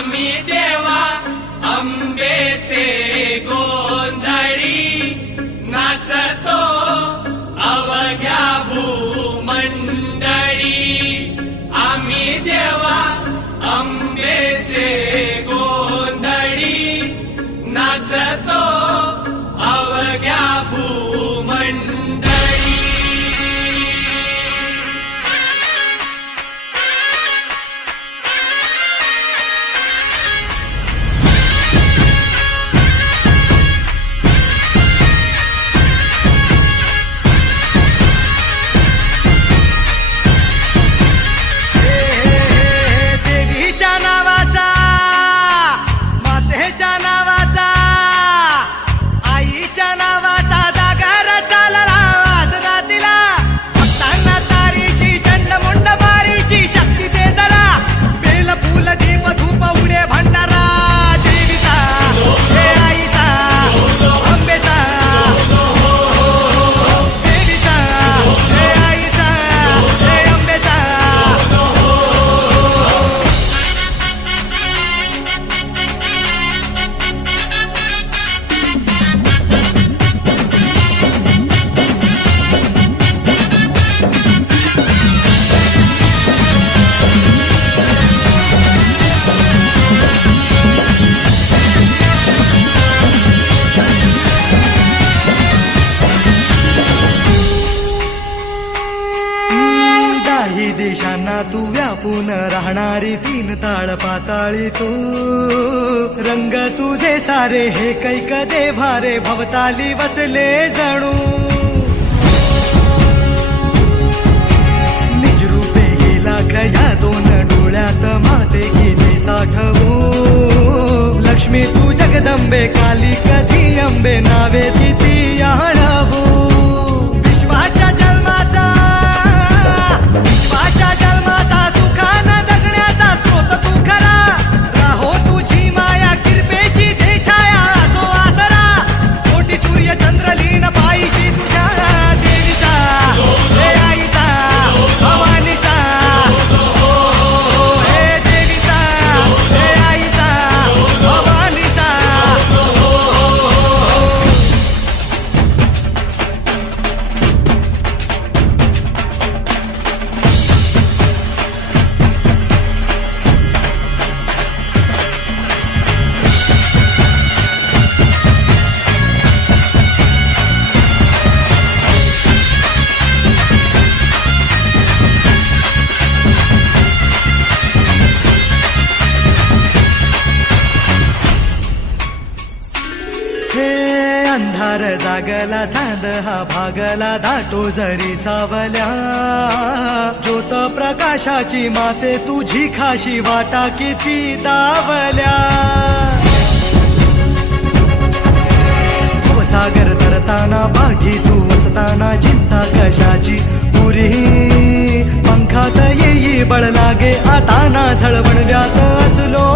आम्ही देवा अंबेचे गोंधळी नाचतो अवघ्या भूमंडळी। आम्ही देवा अंबेचे गोंधळी नाचतो अवघ्या भूमंडळी। देवीच्या नावाचा, मातेच्या नावाचा, आईच्या नावाचा जागर चालला आज रातीला। भक्तांना तारीची चंडमुंड मारीची शक्ती दे जरा, बेल फूल दीप धूप उडे भंडारा। देवीचा हे आईचा अंबेचा, देवीचा हे आईचा हे अंबेचा। दाही देशांना तू व्यापून राहणारी तीन ताळ पाताळी तू। रंग तुझे सारे हे कैक देभारे भवताली बसले जणू। निज रूपे गेला खया दोन डोळ्यात माते गेली साठवू। लक्ष्मी तू जगदंबे काली कधी अंबे नावे किती आणवू। विश्वाच्या जन्माचा, विश्वाच्या जन्माचा सुखानं जगण्याचा स्रोत तू खरा। राहो तुझी माया कृपेची दे छाया असो आसरा। कोटी सूर्य चंद्र लीन पायीशी तुझ्या। देवीचा हे आईचा भवानीचा, हे देवीचा हे आईचा भवानीचा। हे अंधार जागला चांद हा भागला दाटो जरी सावल्या। ज्योत प्रकाशाची माते तुझी खाशी वाटा किती दावल्या। सागर तरताना बागी तू वसताना चिंता कशाची पुरी। पंखात येई बळ लागे आता ना झळवण व्यात असलो